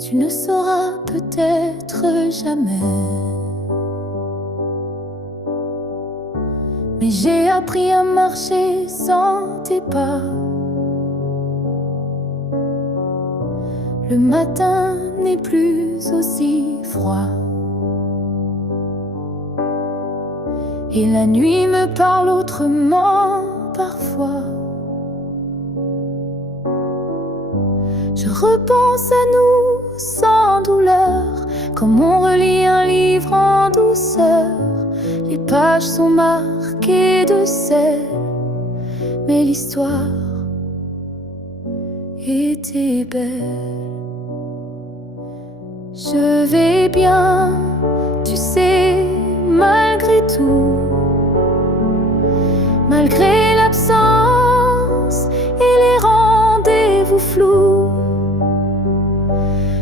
tu ne sauras peut-être jamais. Mais j'ai appris à marcher sans tes pas. Le matin n'est plus aussi froid et la nuit me parle autrement parfois. Je repense à nous sans douleur, comme on relit un livre en douceur. Les pages sont marquées de sel, mais l'histoire était belle. Je vais bien, tu sais, malgré tout, malgré l'absence et les rendez-vous flous.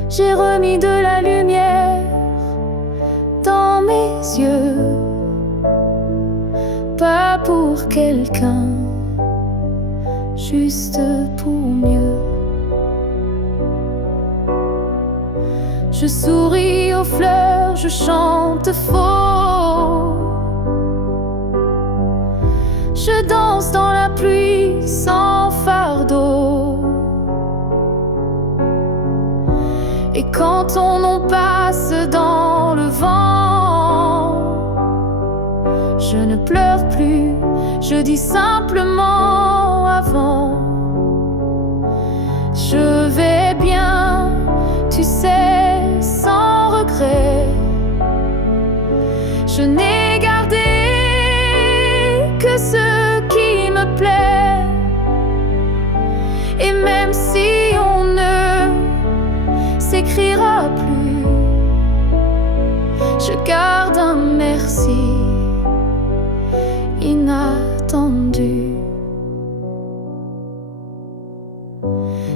J'ai remis de la lumière dans mes yeux, pas pour quelqu'un, juste pour mieux. Je souris aux fleurs, je chante faux. Je danse dans la pluie sans fardeau. Et quand ton nom passe dans le vent, je ne pleure plus, je dis simplement avant. Je vais bien, tu sais, sans regret. Je n'ai gardé que ce qui me plaît. Et même si on ne s'écrira plus, je garde un merci inattendu.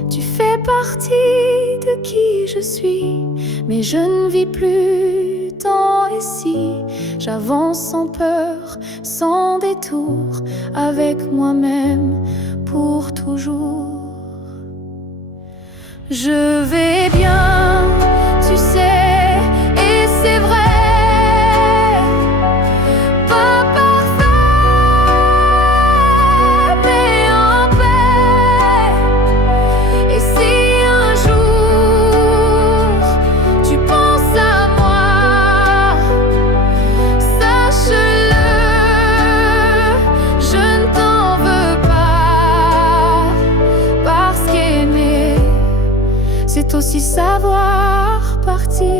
Tu fais partie de qui je suis, mais je ne vis plus tant ici. J'avance sans peur, sans détour, avec moi-même pour toujours. Je vais bien, tu sais, et c'est vrai. Pas parfait, mais en paix. Et si un jour tu penses à moi, sache-le, je ne t'en veux pas. Parce qu'aimer, c'est aussi savoir partir.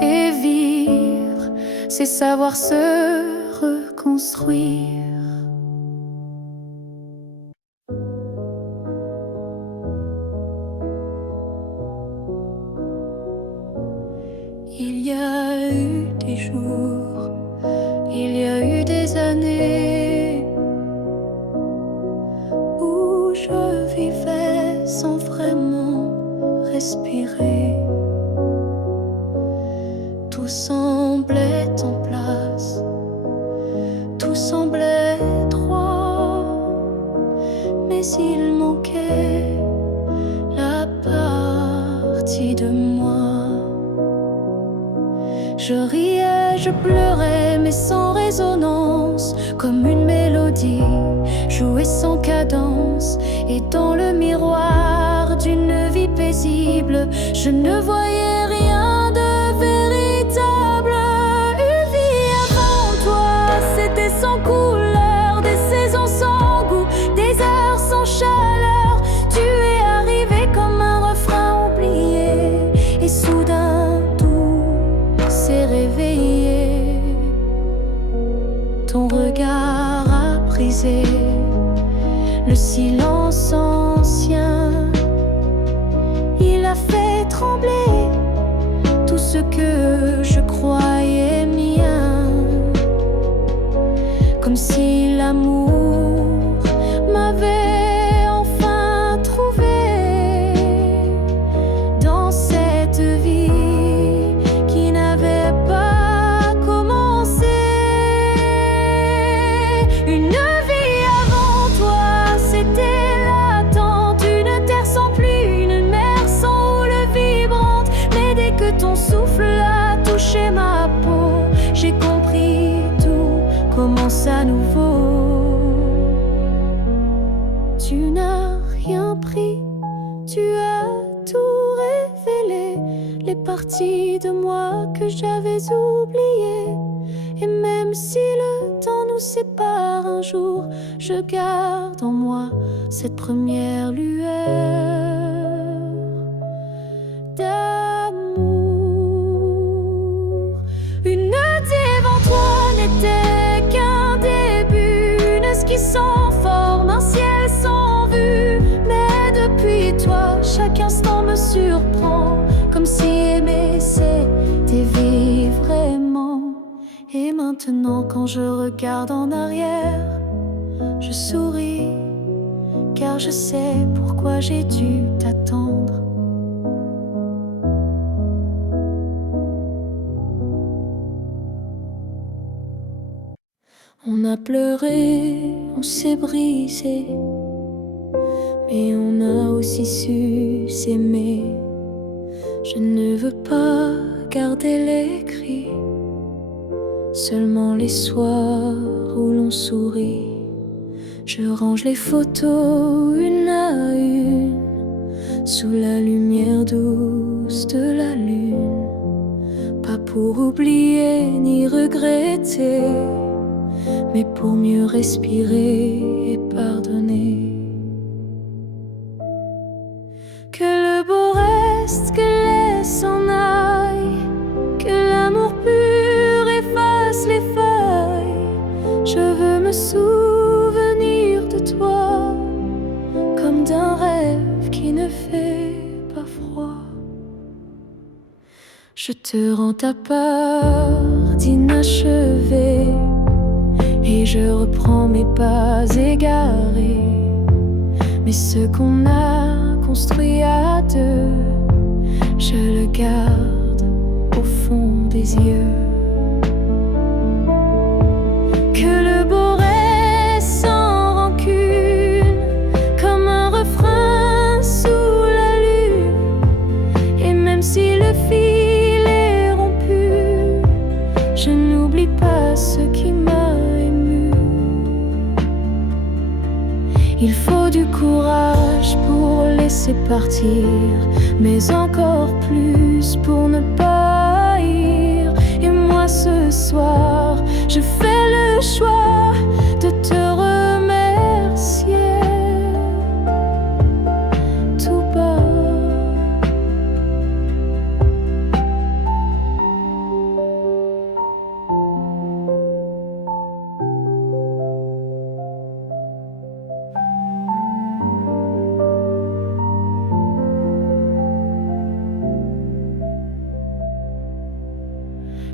Et vivre, c'est savoir se reconstruire. Il y a eu des jours, il y a eu des années où je vivais sans vraiment respirer. Tout semblait en place, tout semblait droit, mais il manquait la partie de moi. Je riais, je pleurais, mais sans résonance, comme une mélodie jouée sans cadence. Et dans le miroir d'une vie paisible, je ne voyais rien de véritable. Une vie avant toi, c'était sans couleur, des saisons sans goût, des heures sans chaleur. Tu es arrivé comme un refrain oublié, et soudain tout s'est réveillé. Ton regard a brisé le silence ancien. Il a fait trembler tout ce que je croyais mien, comme si l'amour m'avait enfin trouvé dans cette vie qui n'avait pas commencé. Une vie avant toi, c'était l'attente, une terre sans pluie, une mer nouveau. Tu n'as rien pris, tu as tout révélé, les parties de moi que j'avais oubliées. Et même si le temps nous sépare un jour, je garde en moi cette première lueur d'amour. Une nuit devant toi n'était qu'un début, une esquisse sans forme, un ciel sans vue. Mais depuis toi, chaque instant me surprend, comme si aimer c'était vivre vraiment. Et maintenant quand je regarde en arrière, je souris, car je sais pourquoi j'ai dû t'attendre. On a pleuré, on s'est brisé, mais on a aussi su s'aimer. Je ne veux pas garder les cris, seulement les soirs où l'on sourit. Je range les photos une à une, sous la lumière douce de la lune. Pas pour oublier ni regretter, mais pour mieux respirer et pardonner. Que le beau reste, que les s'en aillent, que l'amour pur efface les failles. Je veux me souvenir de toi, comme d'un rêve qui ne fait pas froid. Je te rends ta part d'inachevé, et je reprends mes pas égarés. Mais ce qu'on a construit à deux, je le garde au fond des yeux. Que le beau reste sans rancune, comme un refrain sous la lune. Et même si le fil est rompu, je n'oublie pas ce qui m'a ému. Il faut du courage pour laisser partir, mais encore plus pour ne pas haïr. Et moi ce soir, je fais le choix de te remercier tout bas.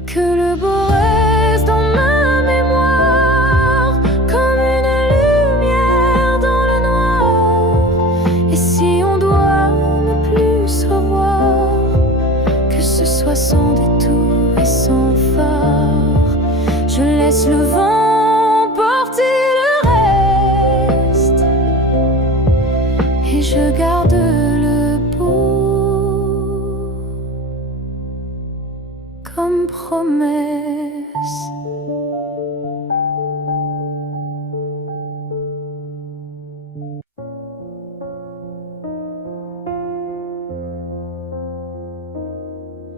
Que le beau reste dans ma mémoire, comme une lumière dans le noir. Et si on doit ne plus se revoir, que ce soit sans détour et sans phare. Je laisse le vent porter le reste, et je garde le beau comme promesse.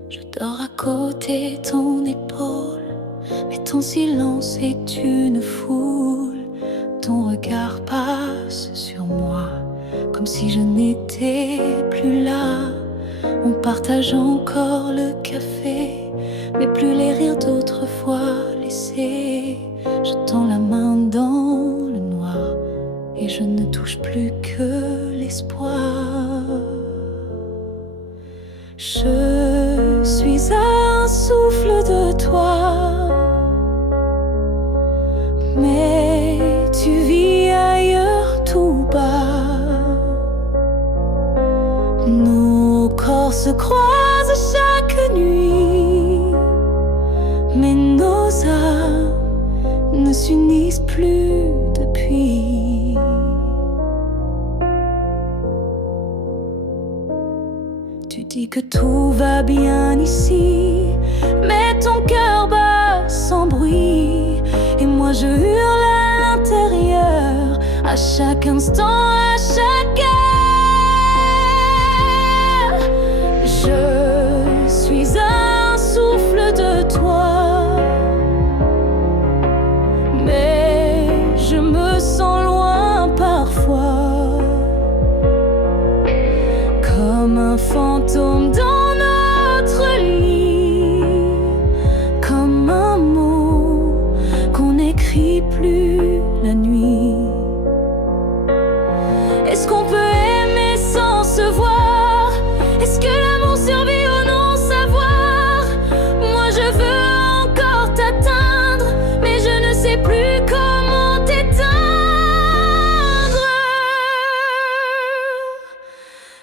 Je dors à côté de ton épaule, mais ton silence est une foule. Ton regard passe sur moi, comme si je n'étais plus là. On partage encore le café, mais plus les rires d'autrefois laissés. Je tends la main dans le noir, et je ne touche plus que l'espoir. Je suis un souffle de toi, mais tu vis ailleurs tout bas. Nos corps se croisent chaque nuit, mais nos âmes ne s'unissent plus depuis. Tu dis que tout va bien ici, mais ton cœur bat sans bruit, et moi je hurle à chaque instant, à chaque heure. Je suis un souffle de toi, mais je me sens loin parfois, comme un fantôme dans notre lit, comme un mot qu'on n'écrit plus la nuit. Est-ce qu'on peut aimer sans se voir? Est-ce que l'amour survit au non-savoir? Moi je veux encore t'atteindre, mais je ne sais plus comment t'éteindre.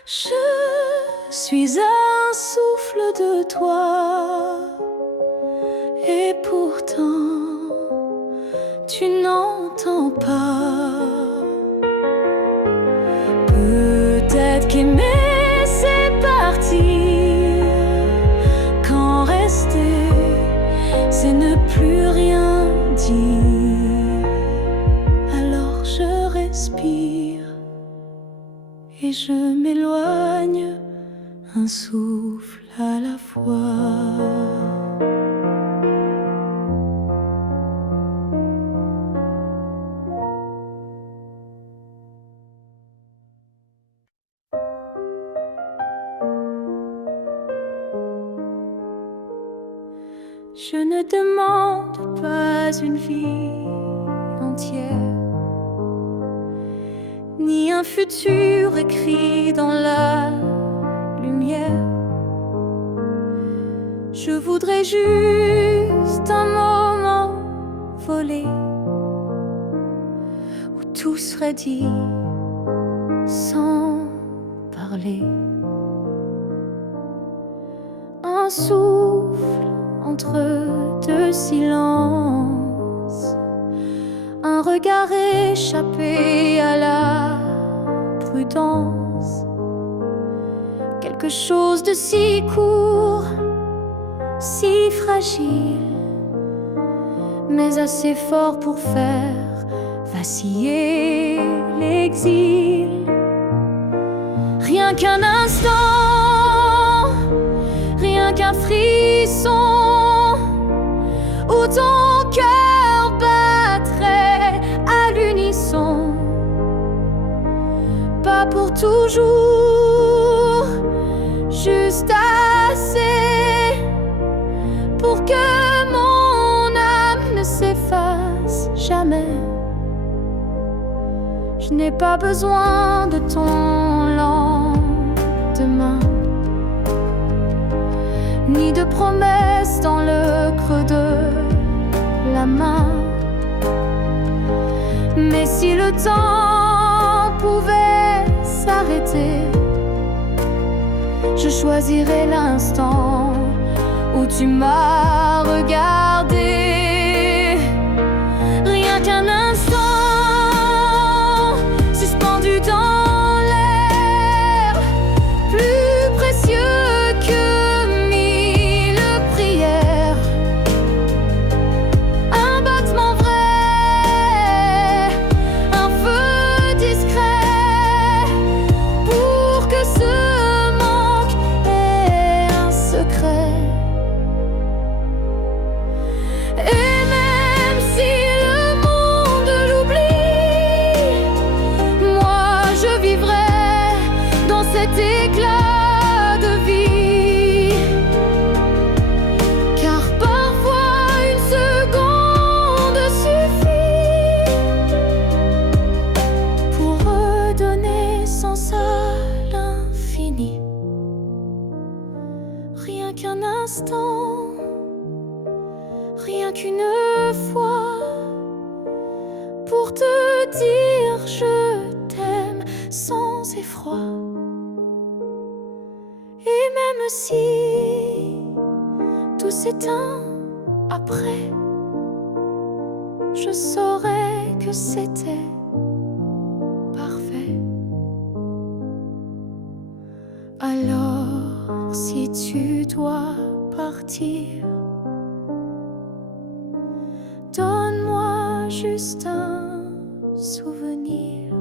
Je suis un souffle de toi, et pourtant tu n'entends pas. Peut-être qu'aimer c'est partir, quand rester c'est ne plus rien dire. Alors je respire et je m'éloigne, un souffle à la fois. Je ne demande pas une vie entière, ni un futur écrit dans la lumière. Je voudrais juste un moment volé, où tout serait dit sans parler. Un souffle entre deux silences, un regard échappé à la prudence. Quelque chose de si court, si fragile, mais assez fort pour faire vaciller l'exil. Rien qu'un instant, rien qu'un frisson, où ton cœur battrait à l'unisson. Pas pour toujours, juste assez pour que mon âme ne s'efface jamais. Je n'ai pas besoin de ton lendemain, ni de promesses dans le creux de la main. Mais si le temps pouvait s'arrêter, je choisirais l'instant où tu m'as regardé. Rien qu'un instant, suspendu dans l'air, plus précieux que cet éclat de vie. Car parfois une seconde suffit pour redonner sens à l'infini. Rien qu'un instant, rien qu'une fois, pour te dire je t'aime sans effroi. Et même si tout s'éteint après, je saurais que c'était parfait. Alors si tu dois partir, donne-moi juste un souvenir. l'avenir.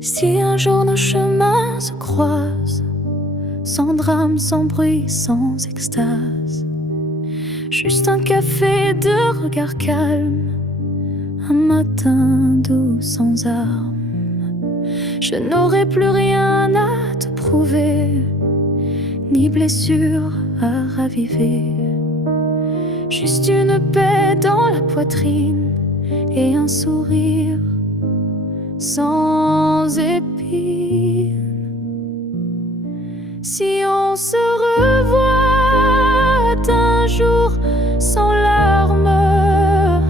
Si un jour nos chemins se croisent, sans drame, sans bruit, sans extase, juste un café de regard calme, un matin doux sans armes, je n'aurai plus rien à te prouver, ni blessure à raviver, juste une paix dans la poitrine et un sourire sans épines. Si on se revoit un jour sans larmes,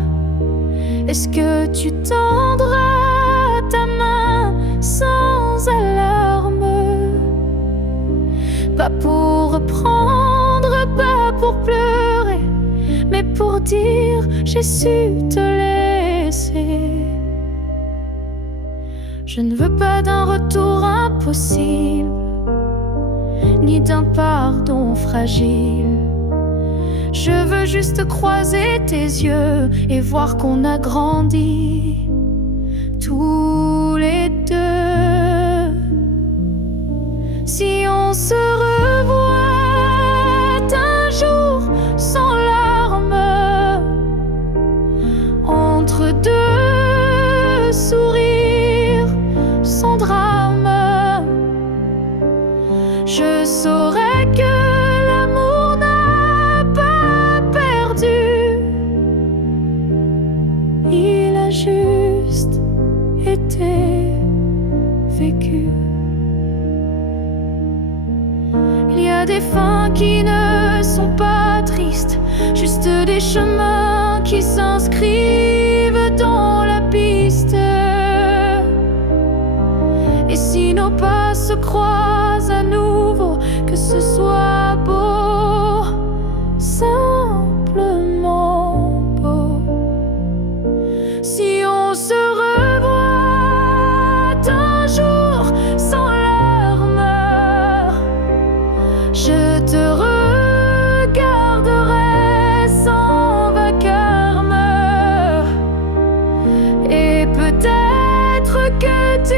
est-ce que tu tendras ta main sans alarme? Pas pour reprendre, pas pour pleurer, mais pour dire j'ai su te laisser. Je ne veux pas d'un retour impossible, ni d'un pardon fragile. Je veux juste croiser tes yeux et voir qu'on a grandi tous les deux. Si on se revoit un jour sans larmes, entre deux sourires sans drame, je saurai que l'amour n'a pas perdu. Il a juste été vécu. Il y a des fins qui ne sont pas tristes, juste des chemins qui s'inscrivent dans la piste. Et si nos pas se croisent à nouveau, que ce soit beau, simplement beau. Si on se revoit un jour sans larmes, je te regarderai sans vacarme, et peut-être que tu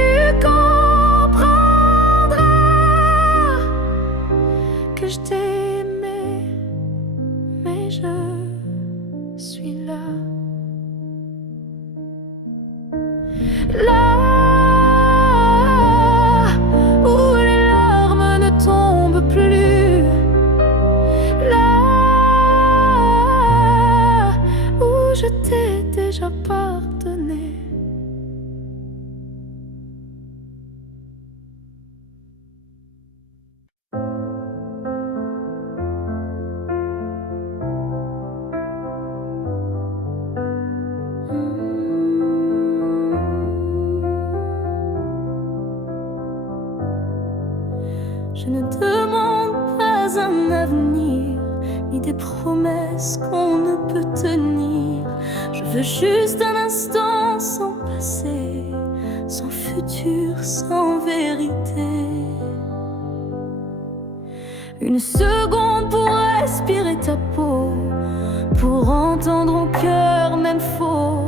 que je t'ai aimé, mais je suis là. Là où les larmes ne tombent plus, là où je t'ai déjà pardonné. Je ne demande pas un avenir, ni des promesses qu'on ne peut tenir. Je veux juste un instant sans passé, sans futur, sans vérité. Une seconde pour respirer ta peau, pour entendre au cœur même faux,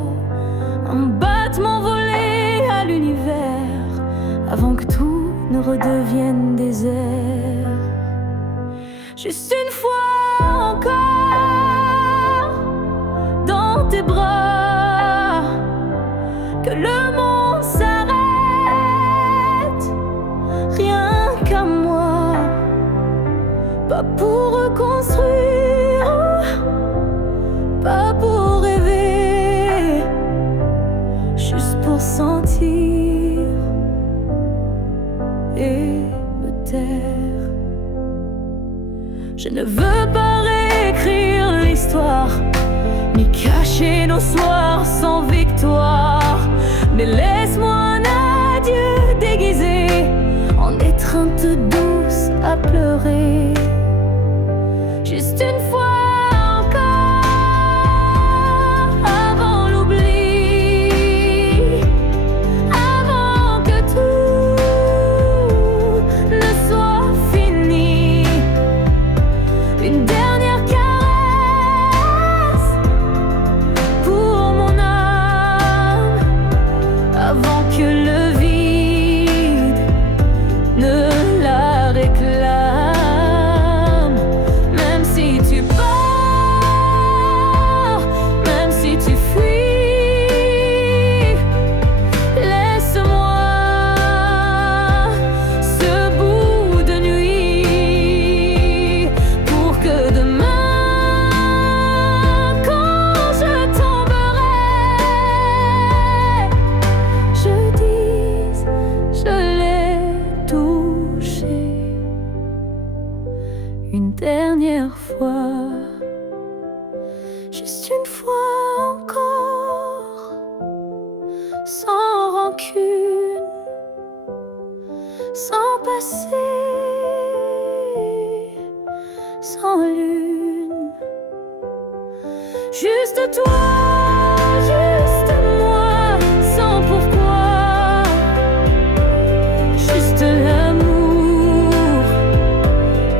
un battement volé à l'univers, avant que tout ne redevienne désert. Juste une fois encore dans tes bras, que le monde s'arrête, rien qu'à moi, pas pour reconstruire, pas pour rêver, juste pour sentir et me taire. Je ne veux pas réécrire l'histoire, ni cacher nos soirs sans victoire, mais laisse-moi un adieu déguisé en étreinte douce à pleurer. Juste une fois encore avant l'oubli, avant que tout dernière fois, juste une fois encore, sans rancune, sans passé, sans lune, juste toi, juste moi, sans pourquoi, juste l'amour,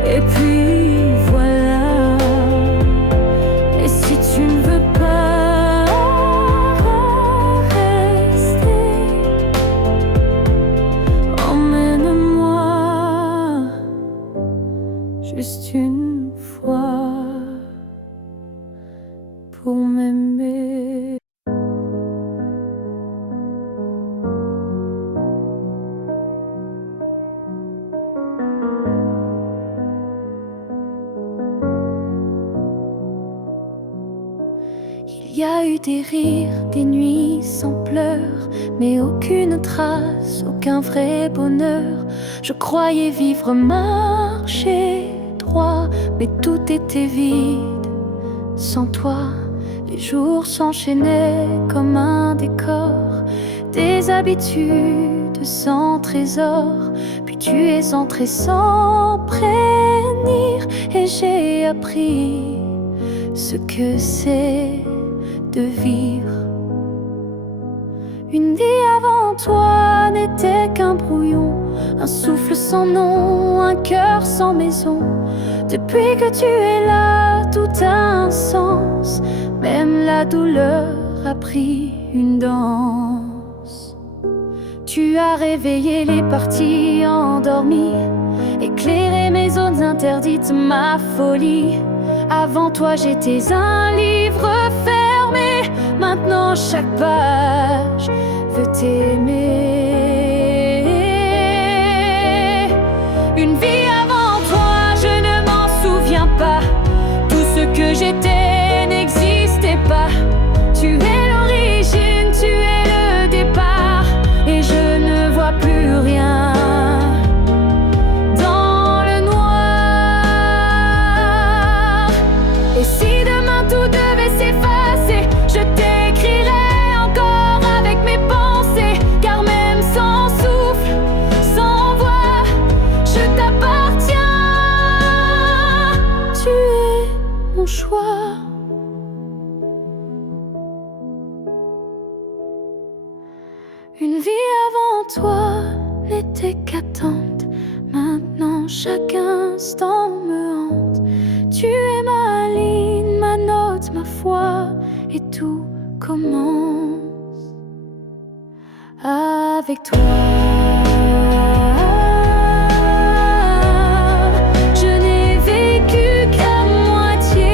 et puis voilà. Et si tu ne veux pas rester, emmène-moi juste une fois pour m'aimer. Il y a eu des rires, des nuits sans pleurs, mais aucune trace, aucun vrai bonheur. Je croyais vivre, marcher droit, mais tout était vide. Sans toi, les jours s'enchaînaient comme un décor, des habitudes sans trésor. Puis tu es entré sans prévenir, et j'ai appris ce que c'est de vivre. Une vie avant toi n'était qu'un brouillon, un souffle sans nom, un cœur sans maison. Depuis que tu es là, tout a un sens, même la douleur a pris une danse. Tu as réveillé les parties endormies, éclairé mes zones interdites, ma folie. Avant toi j'étais un livre fermé, maintenant chaque page veut t'aimer. Une vie avant toi, je ne m'en souviens pas. Tout ce que j'étais n'existait pas. Tu es l'origine, tu es le départ, et je ne vois plus rien dans le noir. Et si demain tout devait s'effacer, je t'écrirais encore avec mes pensées, car même sans souffle, sans voix, je t'appartiens. Tu es mon choix. Une vie avant toi n'était qu'attente, maintenant chaque instant me hante. Tu es ma ligne, ma note, ma foi, et tout commence avec toi. Je n'ai vécu qu'à moitié.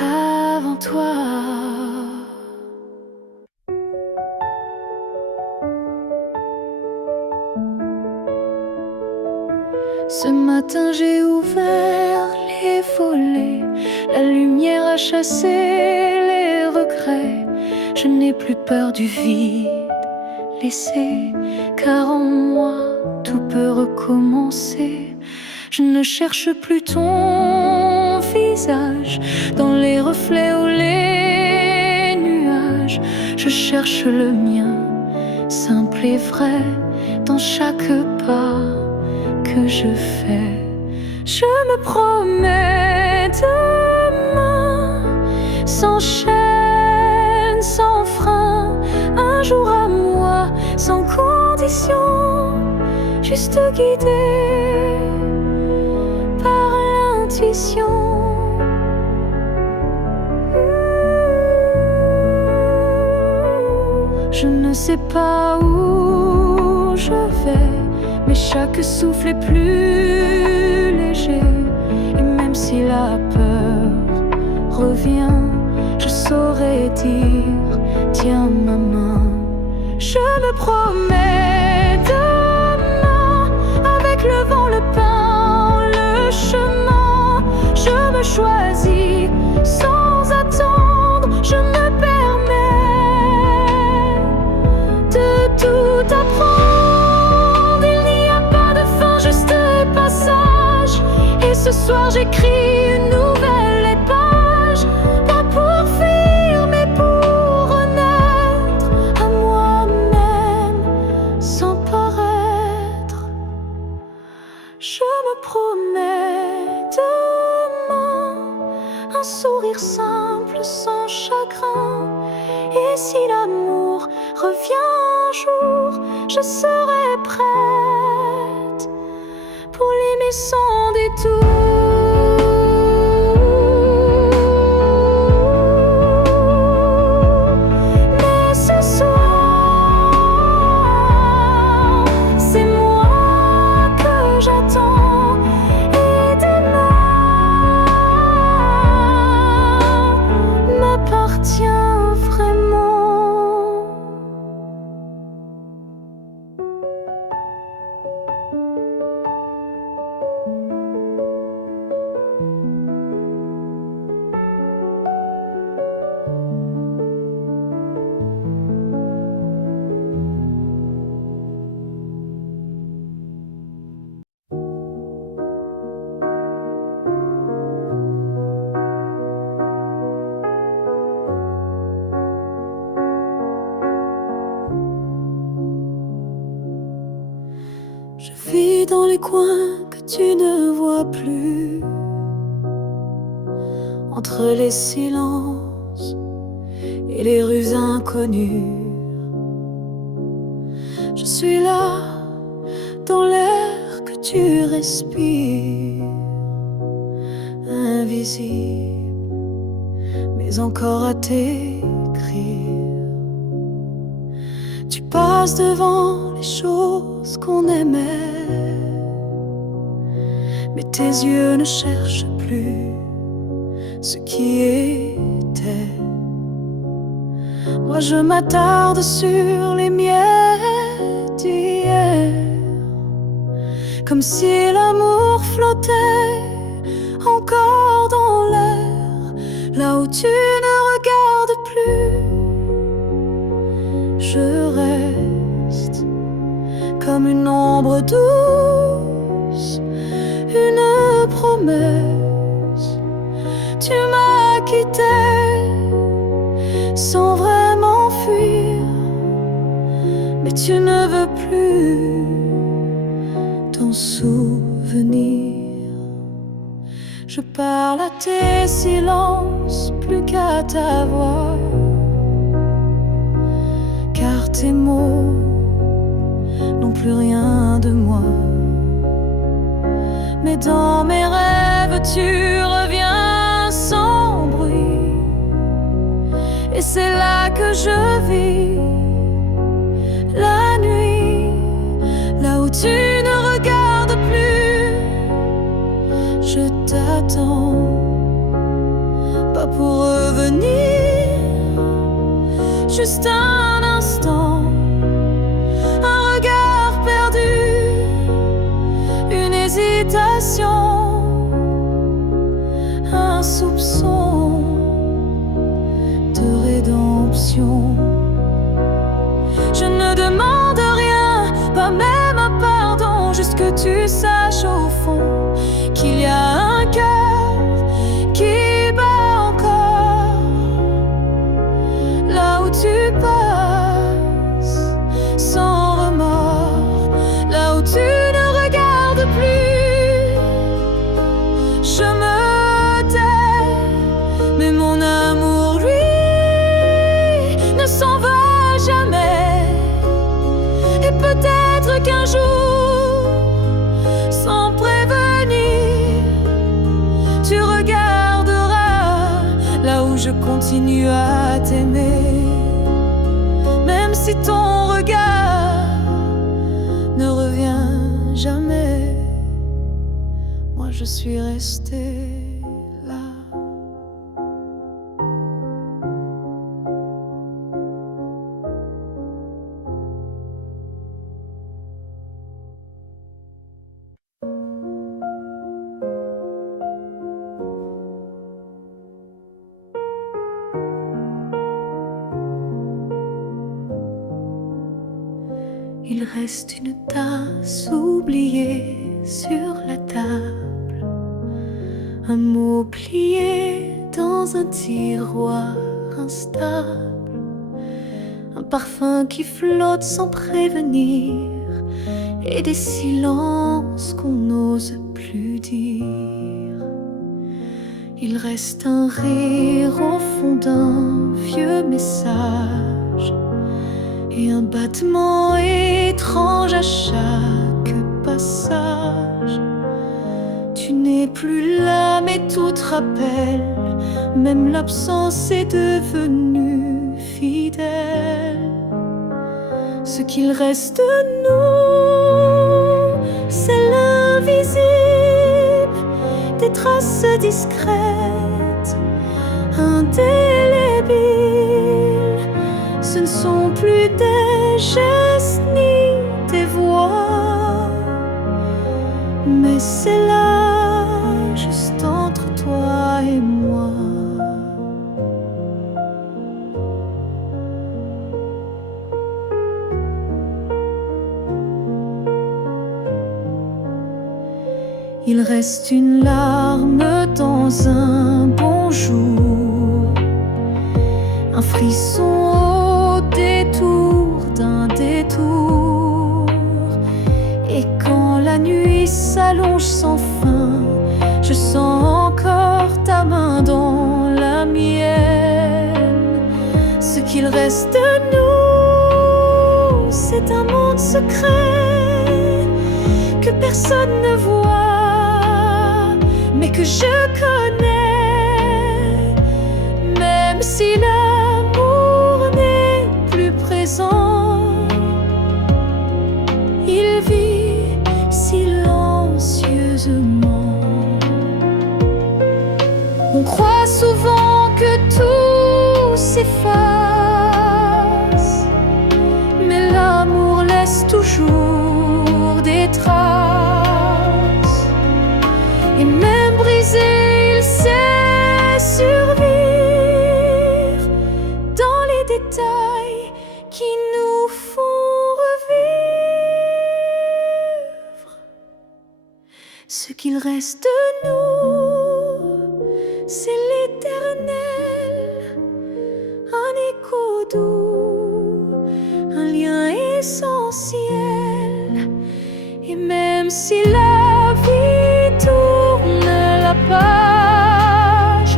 Avant toi. Ce matin j'ai ouvert les volets, la lumière a chassé les regrets. Je n'ai plus peur du vide laissé, car en moi tout peut recommencer. Je ne cherche plus ton visage dans les reflets ou les nuages. Je cherche le mien, simple et vrai, dans chaque pas que je fais. Je me promets demain, sans chaîne, sans frein, un jour à moi, sans condition, juste guidé par l'intuition. Je ne sais pas où je vais, mais chaque souffle est plus léger. Et même si la peur revient, je saurais dire, tiens ma main. Je me promets demain, avec le vent, le pain, le chemin. Je me choisis sans attendre, je me permets de tout apprendre. Et si l'amour revient un jour, je serai prête pour l'aimer sans détour. Mais ce soir, c'est moi que j'attends. Et demain m'appartient vraiment. Je vis dans les coins que tu ne vois plus, entre les silences et les rues inconnues. Je suis là, dans l'air que tu respires, invisible, mais encore à t'écrire. Tu passes devant les choses qu'on aimait, mais tes yeux ne cherchent plus ce qui était. Moi je m'attarde sur les miettes d'hier, comme si l'amour flottait encore dans l'air, là où tu ne regardes plus. Je reste comme une ombre douce, une promesse. Tu m'as quitté sans vraiment fuir, mais tu ne veux plus t'en souvenir. Je parle à tes silences plus qu'à ta voix, car tes mots n'ont plus rien de moi. Mais dans mes rêves tu reviens sans bruit, et c'est là que je vis la nuit, là où tu ne regardes plus. Je t'attends, pas pour revenir, juste un instant, un regard perdu, une hésitation, un soupçon de rédemption. Je ne demande rien, pas même un pardon, juste que tu saches au fond qu'il y a un cœur qui bat encore, là où tu passes sans remords, là où tu ne regardes plus. Je me tais, mais mon amour, lui, ne s'en va jamais. Et peut-être qu'un jour, sans prévenir, tu regarderas là où je continue à t'aimer. Même si ton regard ne revient jamais, moi je suis restée là. Il reste une tasse oubliée sur la table, un mot plié dans un tiroir instable, un parfum qui flotte sans prévenir, et des silences qu'on n'ose plus dire. Il reste un rire au fond d'un vieux message et un battement étrange à chaque passage. Tu n'es plus là mais tout te rappelle, même l'absence est devenue fidèle. Ce qu'il reste de nous, c'est l'invisible, des traces discrètes, indélébiles. Ce ne sont plus des gestes ni des voix, mais c'est là, juste entre toi et moi. Il reste une larme dans un bonjour, un frisson au détour d'un détour. Et quand la nuit s'allonge sans fin, je sens encore ta main dans la mienne. Ce qu'il reste de nous, c'est un monde secret que personne ne voit, mais que je connais. Même si l'amour n'est plus présent, il vit silencieusement. On croit souvent que tout s'efface, mais l'amour laisse toujours des traces. Et même brisé, il sait survivre dans les détails qui nous font revivre. Ce qu'il reste de nous, c'est l'éternel, un écho doux, un lien essentiel. Et même si la vie tourne la page,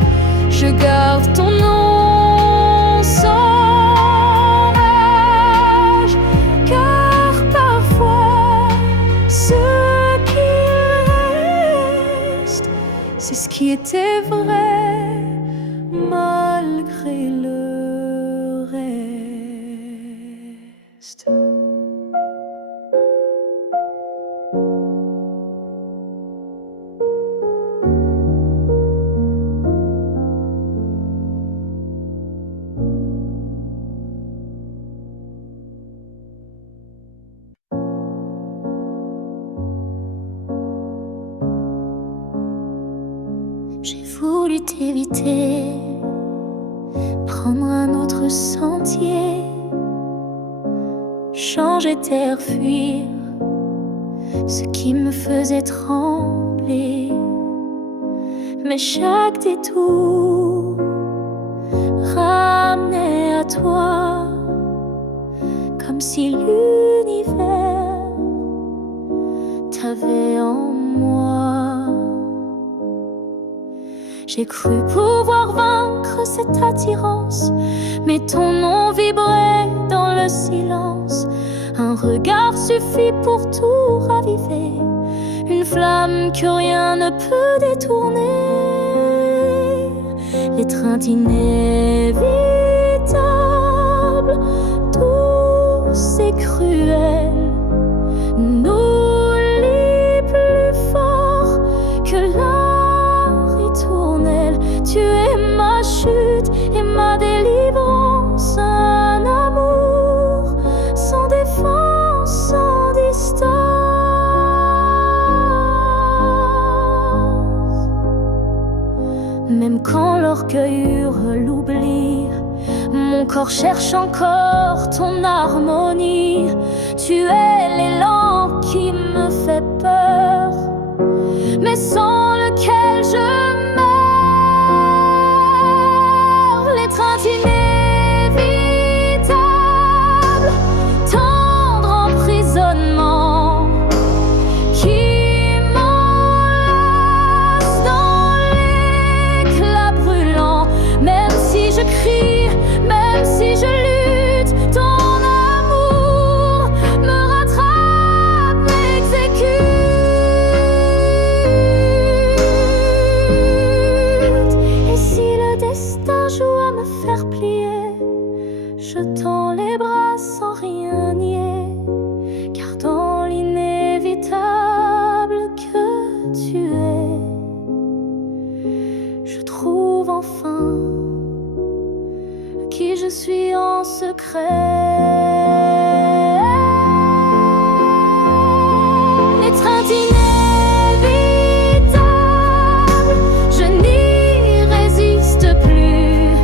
je garde ton nom sans rage, car parfois ce qui reste, c'est ce qui était vrai malgré le reste. J'ai voulu t'éviter, prendre un autre sentier, changer d'air, fuir ce qui me faisait trembler. Mais chaque détour ramenait à toi, comme si l'univers t'avait en moi. J'ai cru pouvoir vaincre cette attirance, mais ton nom vibrait dans le silence. Un regard suffit pour tout raviver, une flamme que rien ne peut détourner. L'étreinte inévitable, douce et cruelle, nous lie plus fort que la ritournelle. Tu es ma chute et ma délivrance, un amour sans défense, sans distance. Même quand l'orgueil hurle l'oubli, mon corps cherche encore ton harmonie. Tu es l'élan qui me fait peur, mais sans lequel je meurs. L'étreinte inévitable, tendre emprisonnement, qui m'enlace dans les je tends les bras sans rien nier, car dans l'inévitable que tu es, je trouve enfin qui je suis en secret. L'étreinte inévitable, je n'y résiste plus.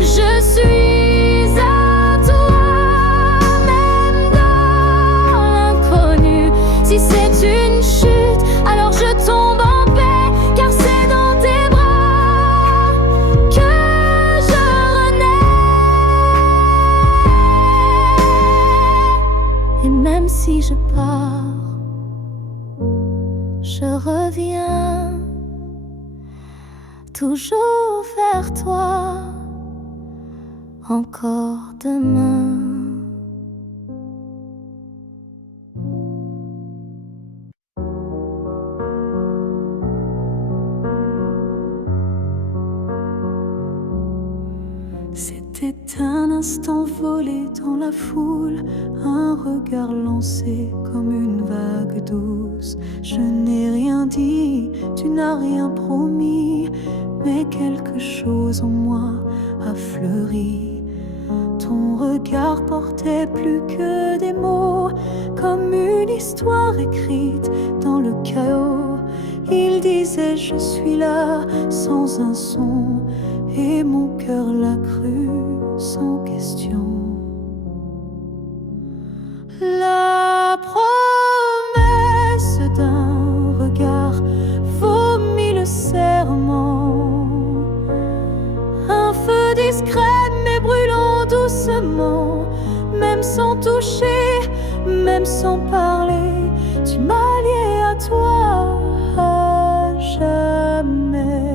Je suis à toi, même dans l'inconnu. Si c'est une chute, alors je tombe en paix, car c'est dans tes bras que je renais. Et même si je pars, je reviens toujours vers toi, encore demain. C'était un instant volé dans la foule, un regard lancé comme une vague douce. Je n'ai rien dit, tu n'as rien promis, mais quelque chose en moi a fleuri. Ton regard portait plus que des mots, comme une histoire écrite dans le chaos. Il disait je suis là sans un son, et mon cœur l'a cru sans question. La promesse d'un regard vaut mille serments. Un feu discret mais brûlant doucement, même sans toucher, même sans parler, tu m'as lié à toi à jamais.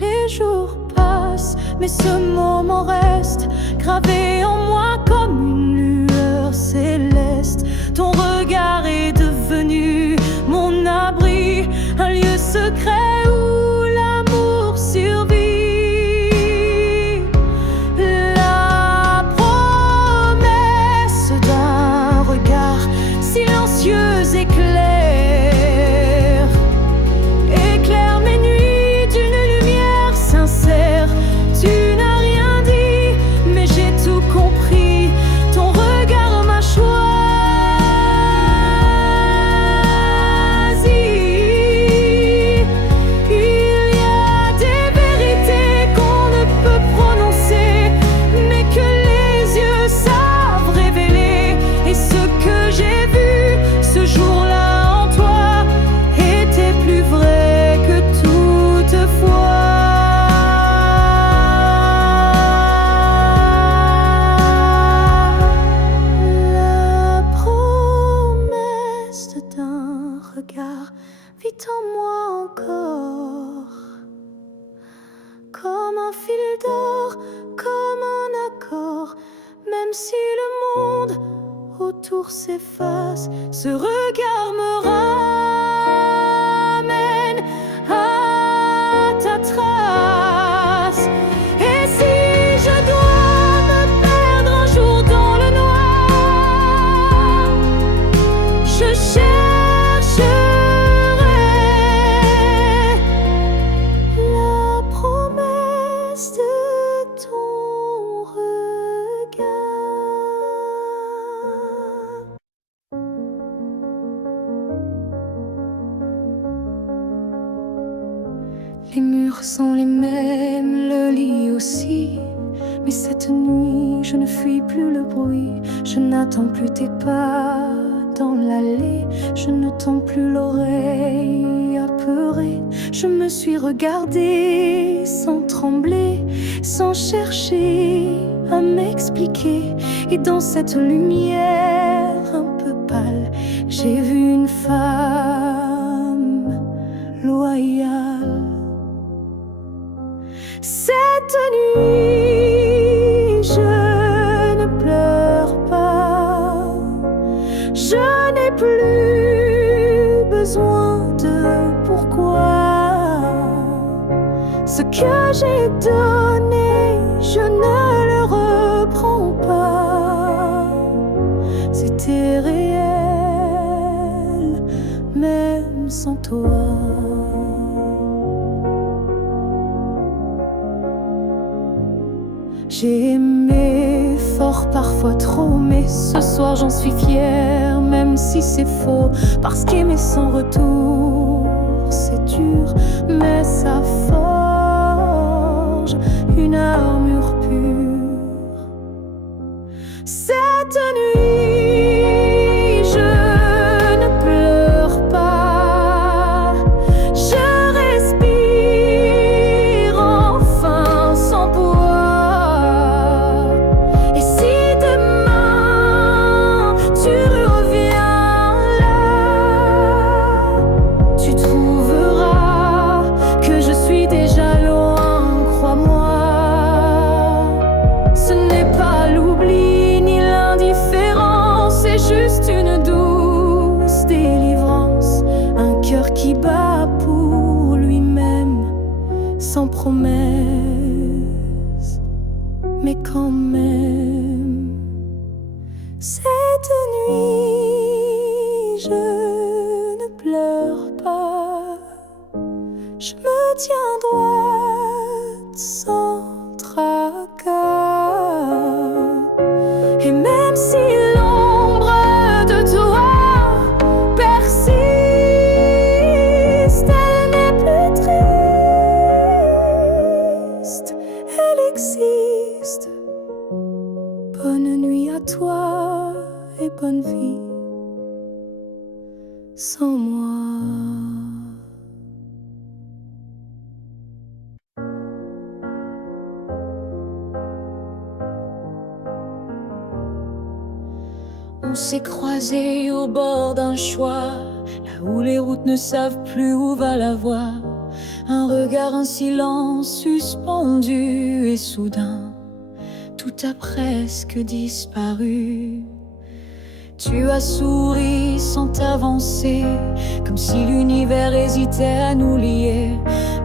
Les jours passent, mais ce moment reste gravé en moi comme une lueur céleste. Ton regard est devenu mon abri, un lieu secret où l'amour survit. La promesse d'un regard silencieux éclaire mes nuits d'une lumière sincère. Tu n'as rien dit, mais j'ai tout compris. Ton regard m'a choisi. Il y a des vérités qu'on ne peut prononcer, mais que les yeux savent révéler. Et ce que j'ai vu ce jour-là en toi était plus vrai que toutefois. D'un regard vit en moi encore, comme un fil d'or, comme un accord. Même si le monde autour s'efface, ce regard me ramène à ta trace. Et si je dois me perdre un jour dans le noir, je chercherai la promesse de ton regard. Les murs sont les mêmes, le lit aussi. Mais cette nuit, je ne fuis plus le bruit. Je n'attends plus tes pas dans l'allée. Je ne tends plus l'oreille apeurée. Je me suis regardée sans trembler, sans chercher à m'expliquer. Et dans cette lumière un peu pâle, j'ai vu une femme loyale. Cette nuit, je ne pleure pas. Je n'ai plus besoin de pourquoi. Ce que j'ai donné, je ne J'ai aimé fort, parfois trop, mais ce soir j'en suis fière, même si c'est faux. Parce qu'aimer sans retour, c'est dur, mais ça forge une armure pure. Cette nuit, je ne pleure pas, je respire enfin sans poids. Et si demain tu reviens là, tu trouveras que je suis déjà loin, crois-moi. Ce n'est pas l'oubli ni l'indifférence, c'est juste une douce délivrance. Un cœur qui bat pour lui-même, sans promesse, mais quand même. Cette nuit, je ne pleure pas, je me tiens droite sans tracas. Et même si l'ombre de toi persiste, elle n'est plus triste, elle existe. Bonne nuit à toi et bonne vie sans moi. On s'est croisés au bord d'un choix, là où les routes ne savent plus où va la voie. Un regard, un silence suspendu, et soudain, tout a presque disparu. Tu as souri sans t'avancer, comme si l'univers hésitait à nous lier.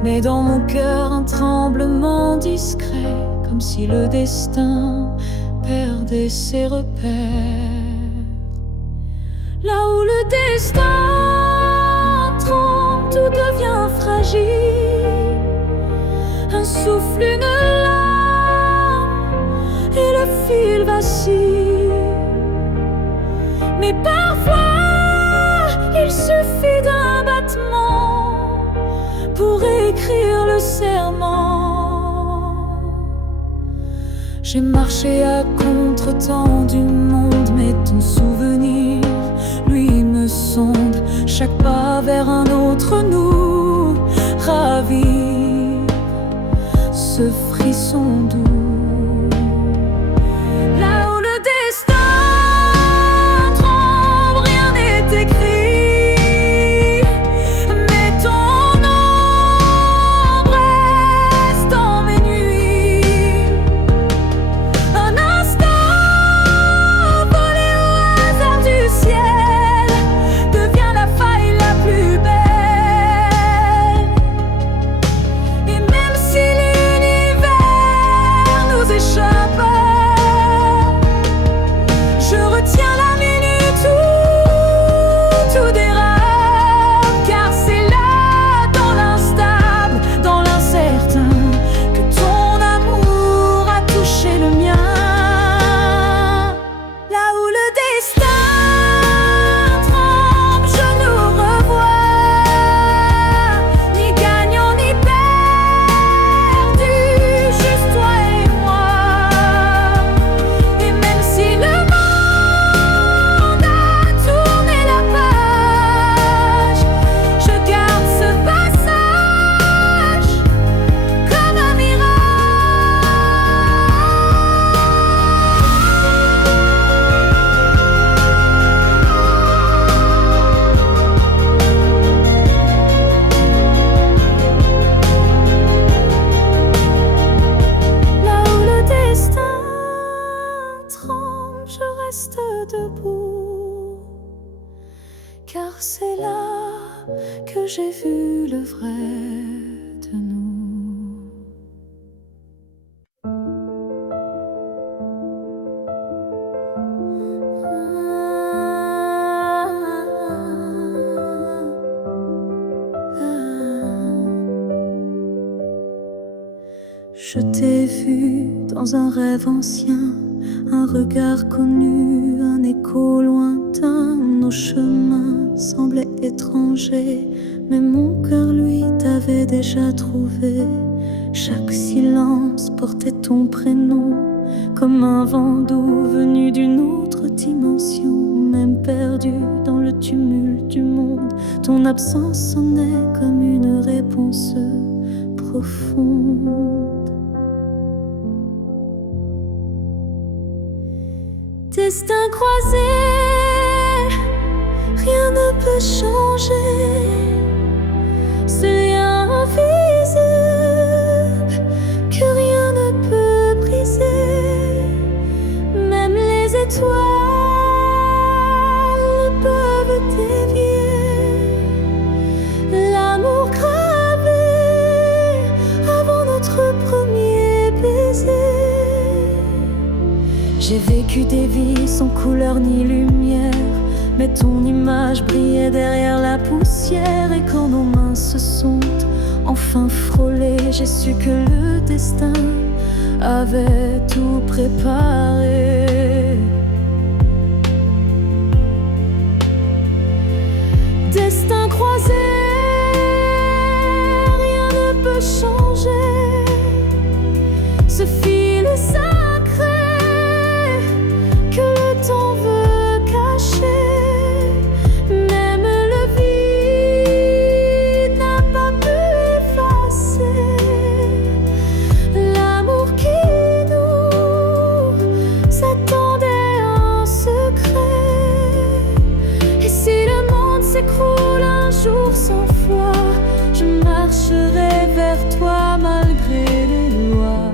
Mais dans mon cœur, un tremblement discret, comme si le destin perdait ses repères. Là où le destin tremble, tout devient fragile. Un souffle, une larme, et le fil vacille. Mais parfois, il suffit d'un battement pour écrire le serment. J'ai marché à contre-temps du monde, mais ton souvenir, lui, me sonde. Chaque pas vers un autre nous ravive ce frisson doux. Là où le destin tremble, rien n'est écrit, mais ton ombre reste dans mes nuits. Un instant volé au hasard du ciel devient la faille la plus belle. Et même si l'univers nous échappe, je retiens la minute où tout dérape. Car c'est là, dans l'instable, dans l'incertain, que ton amour a touché le mien. Là où le destin tremble, je nous revois, ni gagnant ni perdu, juste toi et moi. Et même si le monde a tourné la page, je garde ce passage comme un Là où le destin tremble, je reste debout, car c'est là que j'ai vu le vrai de nous. Je t'ai vu dans un rêve ancien, un regard connu, un écho lointain. Nos chemins semblaient étrangers, mais mon cœur, lui, t'avait déjà trouvé. Chaque silence portait ton prénom, comme un vent doux venu d'une autre dimension. Même perdu dans le tumulte du monde, ton absence sonnait comme une réponse profonde. Destin croisé, rien ne peut changer. Ce lien invisible que rien ne peut briser. Même les étoiles peuvent dévier l'amour gravé avant notre premier baiser. J'ai vécu des vies sans couleur ni lumière, mais ton image brillait derrière la poussière. Et quand nos mains se sont enfin frôlées, j'ai su que le destin avait tout préparé. Destin croisé, rien ne peut changer. Ce fil sacré que le temps veut cacher. Même le vide n'a pas pu effacer l'amour qui nous attendait en secret. Et si le monde s'écroule un jour sans foi, je marcherai vers toi malgré les lois.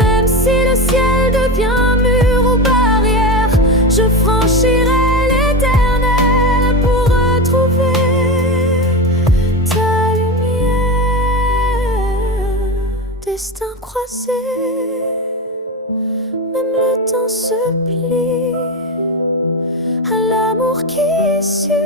Même si le ciel devient mur ou barrière, je franchirai l'éternel pour retrouver ta lumière. Destin croisé, même le temps se plie à l'amour qui suit.